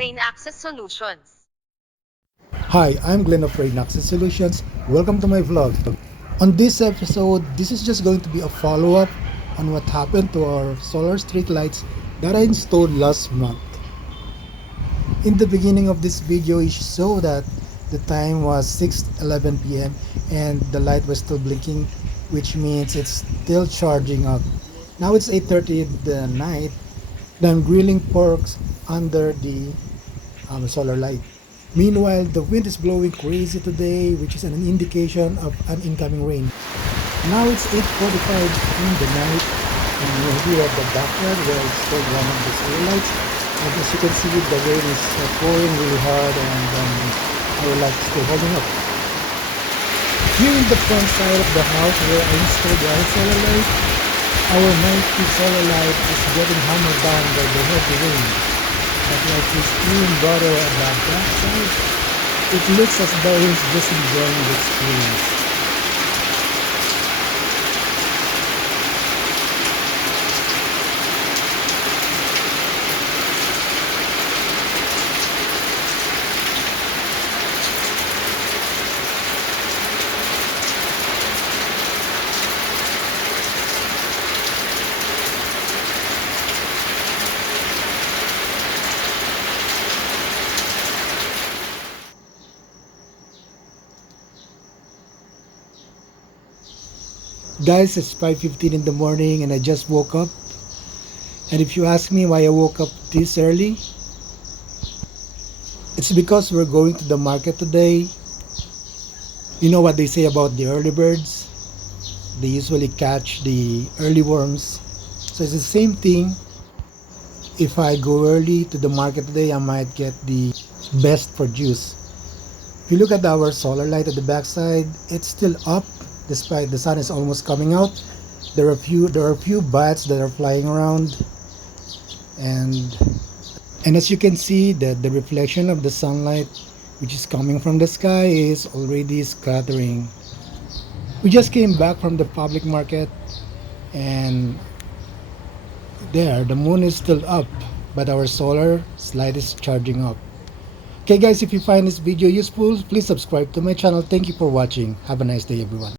Rain Access Solutions. Hi, I'm Glenn of Rain Access Solutions. Welcome to my vlog. On this episode, this is just going to be a follow-up on what happened to our solar street lights that I installed last month. In the beginning of this video, you saw that the time was 6:11 p.m. and the light was still blinking, which means it's still charging up. Now it's 8:30 at the night. I'm grilling porks under the solar light. Meanwhile, the wind is blowing crazy today, which is an indication of an incoming rain. Now it's 8:45 in the night, and we're here at the backyard where it's still one of the solar lights. And as you can see, the rain is pouring really hard, and our light is still holding up. Here in the front side of the house where I installed our solar light, our 90 solar light is getting hammered down by the heavy rain. But like his twin brother at the back side, it looks as though he's just enjoying the experience. Guys, it's 5:15 in the morning and I just woke up. And if you ask me why I woke up this early, it's because we're going to the market today. You know what they say about the early birds? They usually catch the early worms. So it's the same thing. If I go early to the market today, I might get the best produce. If you look at our solar light at the backside, it's still up despite the sun is almost coming out. There are a few bats that are flying around, and as you can see that the reflection of the sunlight which is coming from the sky is already scattering. We just came back from the public market, and there the moon is still up, but our solar light is charging up. Okay guys, if you find this video useful, please subscribe to my channel. Thank you for watching. Have a nice day everyone.